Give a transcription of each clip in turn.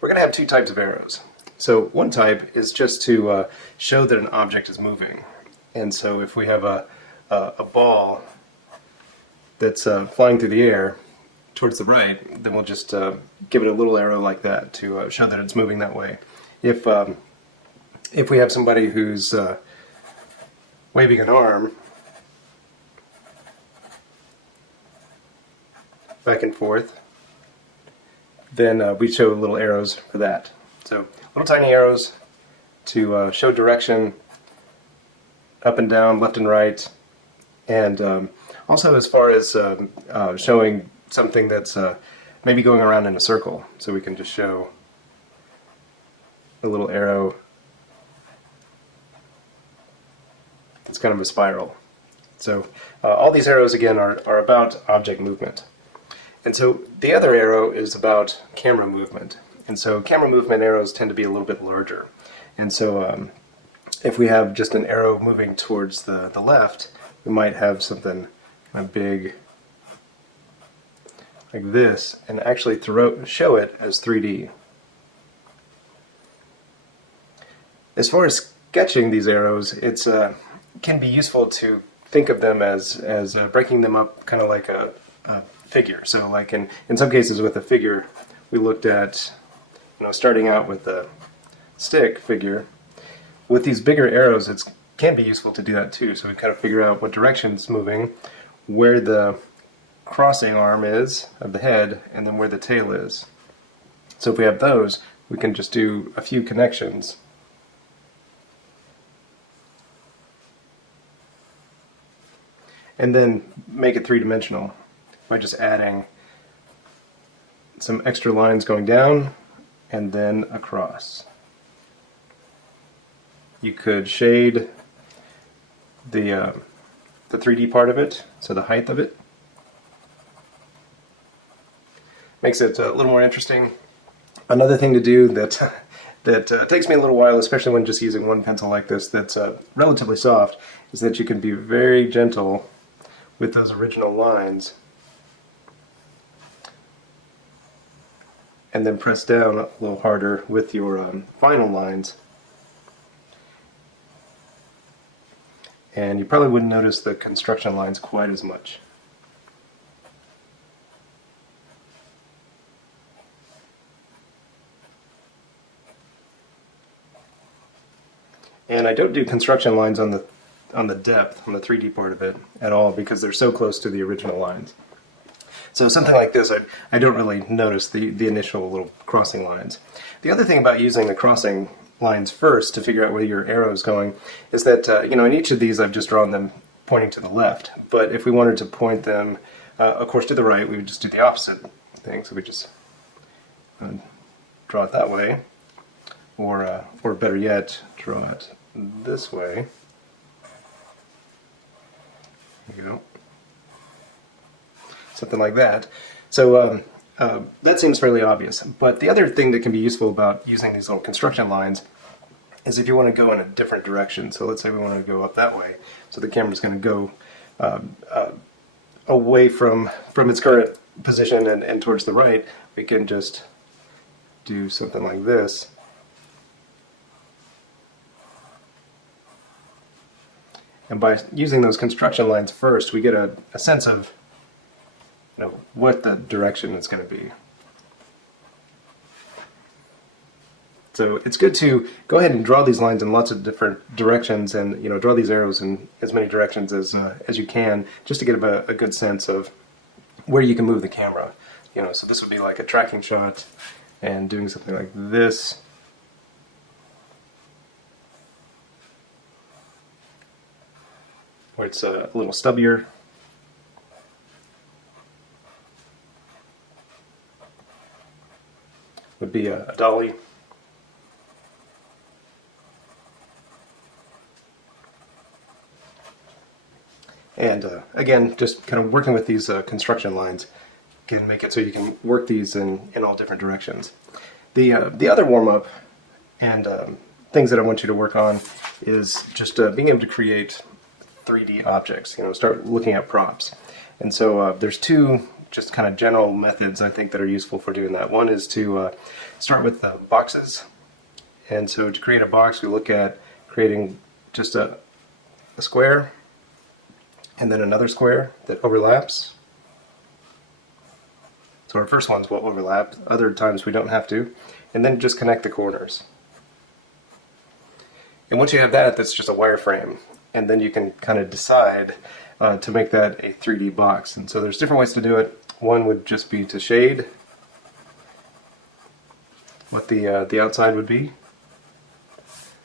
we're going to have two types of arrows. So one type is just to show that an object is moving. And so if we have a ball that's flying through the air towards the right, then we'll just give it a little arrow like that to show that it's moving that way. If we have somebody who's waving an arm back and forth, then we show little arrows for that. So little tiny arrows to show direction up and down, left and right, and also as far as showing something that's maybe going around in a circle. So we can just show a little arrow. It's kind of a spiral. So all these arrows again are about object movement. And so the other arrow is about camera movement. And so camera movement arrows tend to be a little bit larger. And so if we have just an arrow moving towards the left, we might have something kind of big like this and actually show it as 3D. As far as sketching these arrows, it can be useful to think of them as breaking them up kind of like a figure. So like in some cases with a figure, we looked at starting out with the stick figure. With these bigger arrows, it can be useful to do that too. So we kind of figure out what direction it's moving, where the crossing arm is of the head, and then where the tail is. So if we have those, we can just do a few connections. And then make it three-dimensional by just adding some extra lines going down and then across. You could shade the 3D part of it, so the height of it. Makes it a little more interesting. Another thing to do that takes me a little while, especially when just using one pencil like this that's relatively soft, is that you can be very gentle with those original lines and then press down a little harder with your final lines. And you probably wouldn't notice the construction lines quite as much. And I don't do construction lines on the depth, on the 3D part of it at all, because they're so close to the original lines. So something like this, I don't really notice the initial little crossing lines. The other thing about using the crossing lines first to figure out where your arrow is going is that, in each of these I've just drawn them pointing to the left. But if we wanted to point them, of course, to the right, we would just do the opposite thing. So we just draw it that way, or better yet, draw it this way. There you go. Something like that. So that seems fairly obvious. But the other thing that can be useful about using these little construction lines is if you want to go in a different direction. So let's say we want to go up that way. So the camera's going to go away from its current position and towards the right. We can just do something like this. And by using those construction lines first, we get a sense of what the direction is going to be. So it's good to go ahead and draw these lines in lots of different directions, and draw these arrows in as many directions as you can, just to get a good sense of where you can move the camera. So this would be like a tracking shot, and doing something like this. Where it's a little stubbier. Would be a dolly. And again, just kind of working with these construction lines can make it so you can work these in all different directions. The other warm-up and things that I want you to work on is just being able to create 3D objects. Start looking at props. And so there's two just kind of general methods I think that are useful for doing that. One is to start with boxes. And so to create a box, we look at creating just a square and then another square that overlaps. So our first ones will overlap, other times we don't have to, and then just connect the corners. And once you have that, that's just a wireframe, and then you can kind of decide to make that a 3D box. And so there's different ways to do it. One would just be to shade what the outside would be.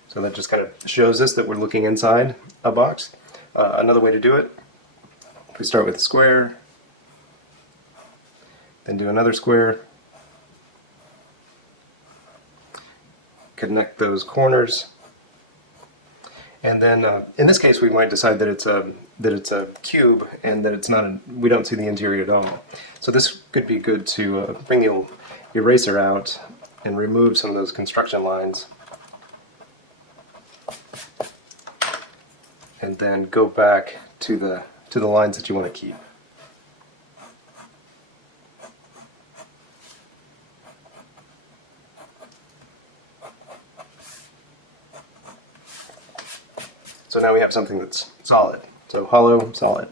So that just kind of shows us that we're looking inside a box. Another way to do it, we start with a square, then do another square, connect those corners, and then in this case we might decide that it's a cube and that it's not we don't see the interior at all. So this could be good to bring the eraser out and remove some of those construction lines, and then go back to the lines that you want to keep. So now we have something that's solid. So hollow, solid.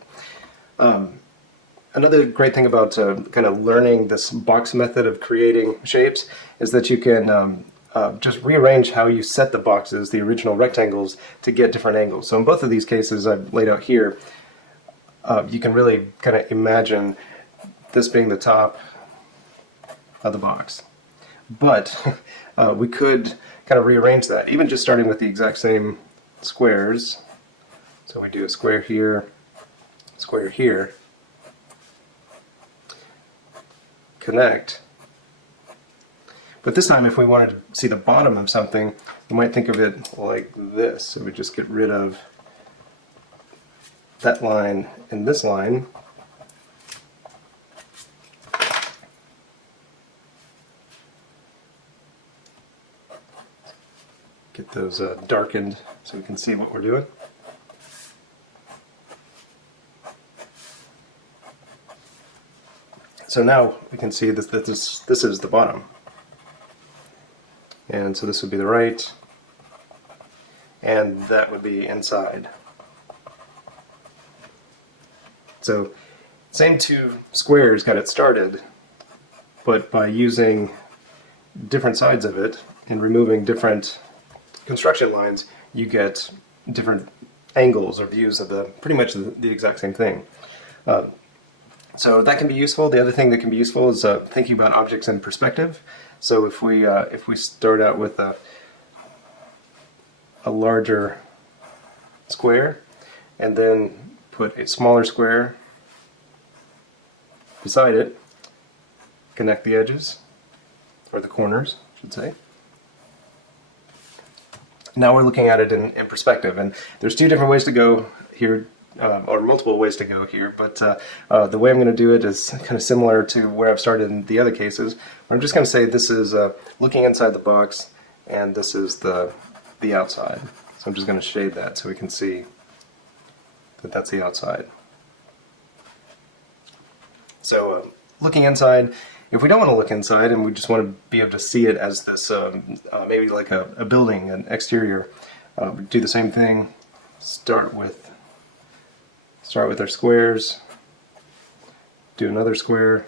Another great thing about kind of learning this box method of creating shapes is that you can just rearrange how you set the boxes, the original rectangles, to get different angles. So in both of these cases I've laid out here, you can really kind of imagine this being the top of the box. But we could kind of rearrange that, even just starting with the exact same squares. So we do a square here, connect. But this time if we wanted to see the bottom of something, we might think of it like this. So we just get rid of that line and this line. Get those darkened so we can see what we're doing. So now we can see that this is the bottom. And so this would be the right, and that would be inside. So same two squares got it started, but by using different sides of it and removing different construction lines, you get different angles or views of pretty much the exact same thing. So that can be useful. The other thing that can be useful is thinking about objects in perspective. So if we start out with a larger square and then put a smaller square beside it, connect the edges, or the corners, I should say. Now we're looking at it in perspective, and there's two different ways to go here, or multiple ways to go here, but the way I'm going to do it is kind of similar to where I've started in the other cases. I'm just going to say this is looking inside the box, and this is the outside. So I'm just going to shade that so we can see that that's the outside. So looking inside, if we don't want to look inside and we just want to be able to see it as this, maybe like a building, an exterior, do the same thing. Start with our squares, do another square,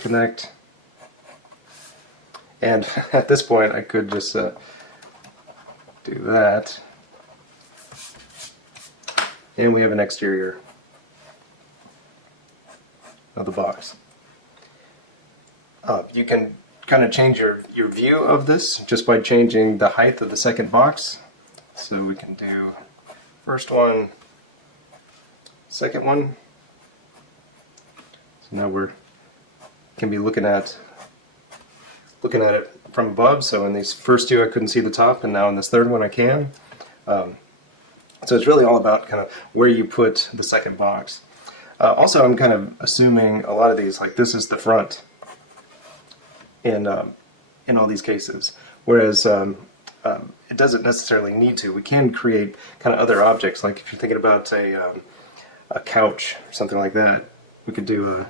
connect, and at this point I could just do that, and we have an exterior of the box. You can kind of change your view of this just by changing the height of the second box. So we can do first one, second one. So now we can be looking at it from above. So in these first two I couldn't see the top, and now in this third one I can. So it's really all about kind of where you put the second box. Also, I'm kind of assuming a lot of these, like this is the front in all these cases, whereas it doesn't necessarily need to. We can create kind of other objects, like if you're thinking about a couch or something like that, we could do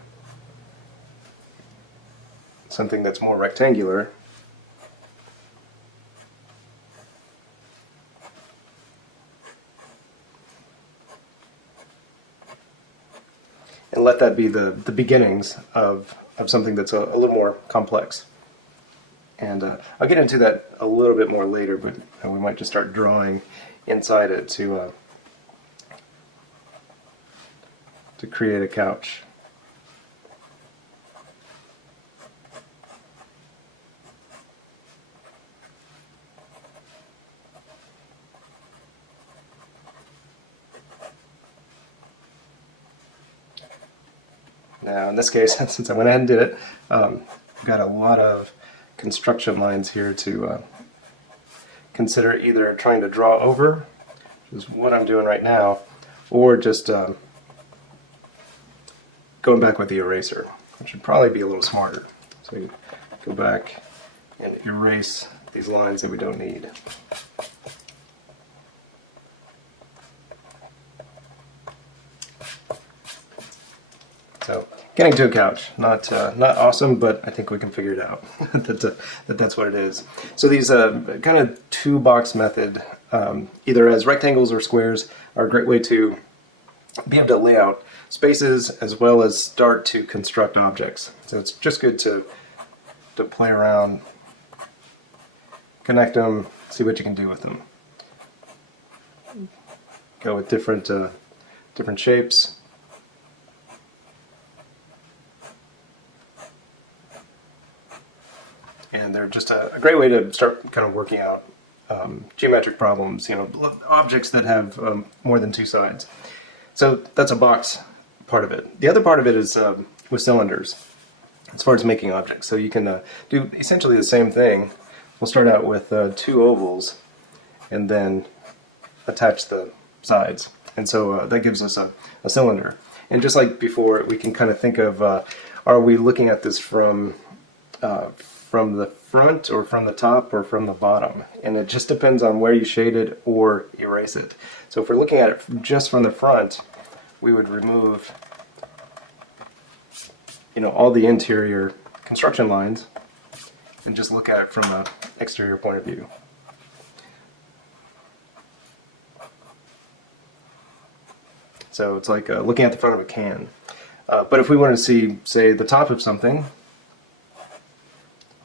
something that's more rectangular. And let that be the beginnings of something that's a little more complex. And I'll get into that a little bit more later, but we might just start drawing inside it to create a couch. Now, in this case, since I went ahead and did it, I've got a lot of construction lines here to consider either trying to draw over, which is what I'm doing right now, or just going back with the eraser, which would probably be a little smarter. So you go back and erase these lines that we don't need. So, getting to a couch, not awesome, but I think we can figure it out. That's what it is. So these kind of two-box method, either as rectangles or squares, are a great way to be able to lay out spaces as well as start to construct objects. So it's just good to play around, connect them, see what you can do with them. Go with different shapes. And they're just a great way to start kind of working out geometric problems, objects that have more than two sides. So that's a box part of it. The other part of it is with cylinders, as far as making objects. So you can do essentially the same thing. We'll start out with two ovals and then attach the sides. And so that gives us a cylinder. And just like before, we can kind of think of, are we looking at this from the front or from the top or from the bottom, and it just depends on where you shade it or erase it. So if we're looking at it just from the front, we would remove all the interior construction lines and just look at it from an exterior point of view. So it's like looking at the front of a can. But if we want to see, say, the top of something,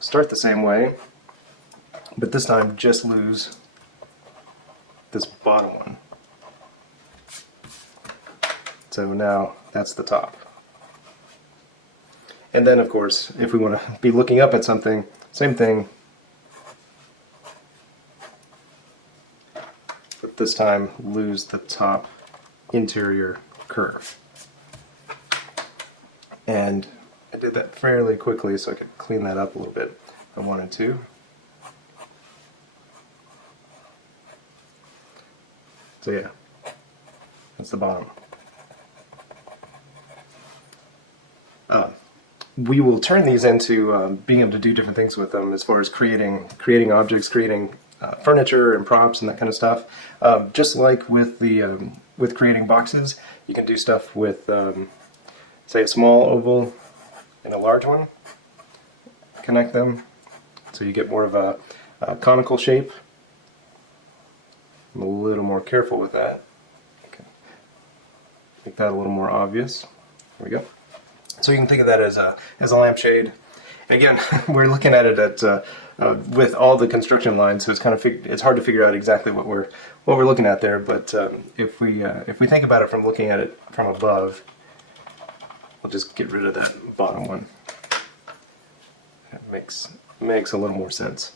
start the same way, but this time just lose this bottom one. So now that's the top. And then, of course, if we want to be looking up at something, same thing, but this time lose the top interior curve. And I did that fairly quickly so I could clean that up a little bit if I wanted to. So yeah, that's the bottom. We will turn these into being able to do different things with them, as far as creating objects, creating furniture and props and that kind of stuff. Just like with the with creating boxes, you can do stuff with say a small oval and a large one. Connect them so you get more of a conical shape. I'm a little more careful with that. Okay. Make that a little more obvious. There we go. So you can think of that as a lampshade. Again, we're looking at it with all the construction lines, so it's kind of it's hard to figure out exactly what we're looking at there. But if we think about it from looking at it from above, we'll just get rid of that bottom one. That makes a little more sense.